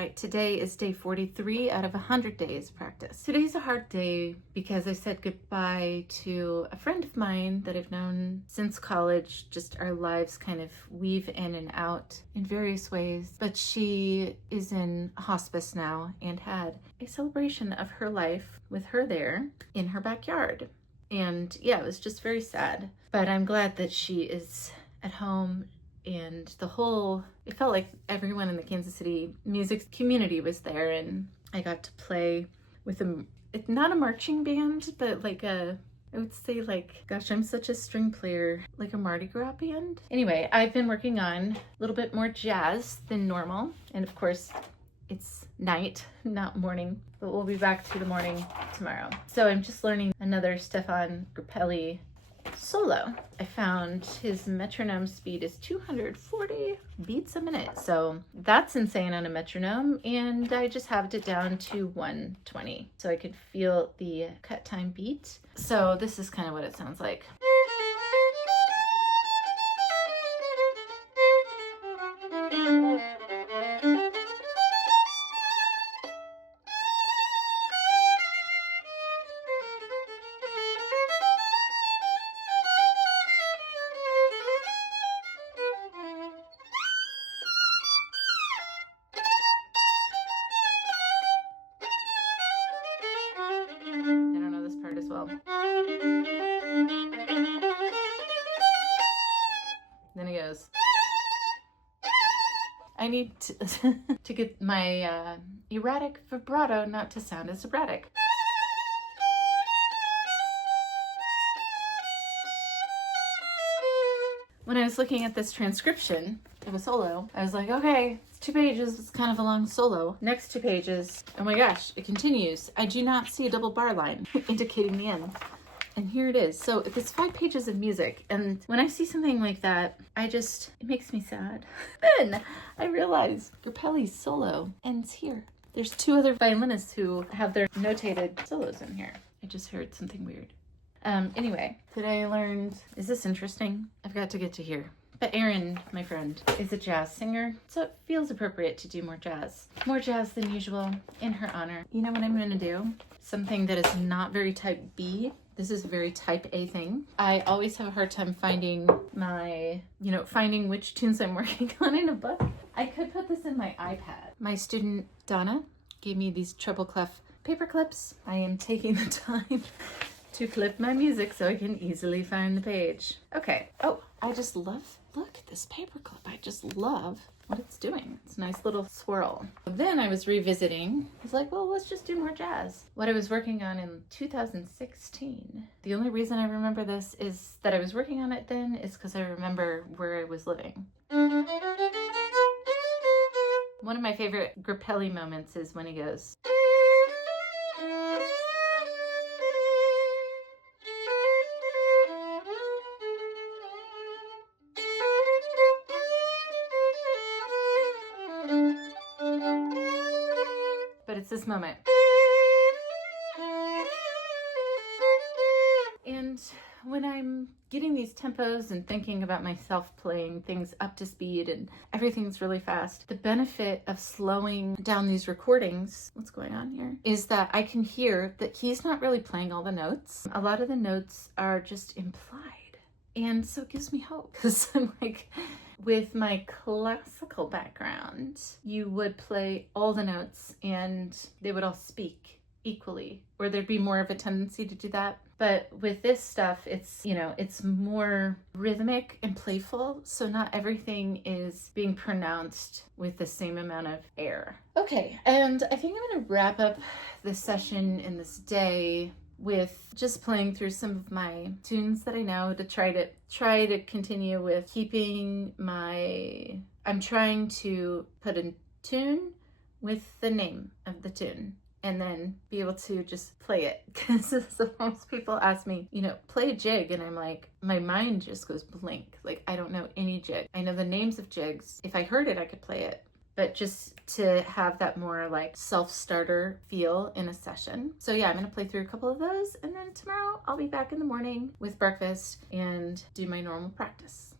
right, today is day 43 out of 100 days practice. Today's a hard day because I said goodbye to a friend of mine that I've known since college. Just our lives kind of weave in and out in various ways. But she is in hospice now and had a celebration of her life with her there in her backyard. And yeah, it was just very sad. But I'm glad that she is at home. And it felt like everyone in the Kansas City music community was there, and I got to play with it's not a marching band, but I would say gosh, I'm such a string player, like a Mardi Gras band. Anyway, I've been working on a little bit more jazz than normal, and of course, it's night, not morning, but we'll be back to the morning tomorrow. So I'm just learning another Stefan Grappelli solo. I found his metronome speed is 240 beats a minute, so that's insane on a metronome, and I just halved it down to 120 so I could feel the cut time beat. So this is kind of what it sounds like. As well. Then it goes. I need to get my erratic vibrato not to sound as erratic. When I was looking at this transcription of a solo, I was like, okay, it's 2 pages, it's kind of a long solo. Next 2 pages, oh my gosh, it continues. I do not see a double bar line indicating the end. And here it is. So it's 5 pages of music. And when I see something like that, it makes me sad. Then I realize Grappelli's solo ends here. There's 2 other violinists who have their notated solos in here. I just heard something weird. Anyway, today I learned, is this interesting? I've got to get to here. But Erin, my friend, is a jazz singer, so it feels appropriate to do more jazz. More jazz than usual in her honor. You know what I'm gonna do? Something that is not very type B. This is a very type A thing. I always have a hard time finding finding which tunes I'm working on in a book. I could put this in my iPad. My student, Donna, gave me these treble clef paper clips. I am taking the time to clip my music so I can easily find the page. Okay. Oh, I just love, look at this paper clip. I just love what it's doing. It's a nice little swirl. Then I was revisiting. I was like, well, let's just do more jazz. What I was working on in 2016. The only reason I remember this is that I was working on it then is because I remember where I was living. One of my favorite Grappelli moments is when he goes. But it's this moment. And when I'm getting these tempos and thinking about myself playing things up to speed and everything's really fast, the benefit of slowing down these recordings, what's going on here, is that I can hear that he's not really playing all the notes. A lot of the notes are just implied. And so it gives me hope, because I'm like, with my classical background, you would play all the notes and they would all speak equally, or there'd be more of a tendency to do that. But with this stuff, it's more rhythmic and playful, so not everything is being pronounced with the same amount of air. Okay, and I think I'm gonna wrap up this session in this day with just playing through some of my tunes that I know to try to continue with keeping I'm trying to put a tune with the name of the tune and then be able to just play it. Because most people ask me, play a jig, and I'm like, my mind just goes blank. Like, I don't know any jig. I know the names of jigs. If I heard it, I could play it. But just to have that more like self-starter feel in a session. So yeah, I'm gonna play through a couple of those, and then tomorrow I'll be back in the morning with breakfast and do my normal practice.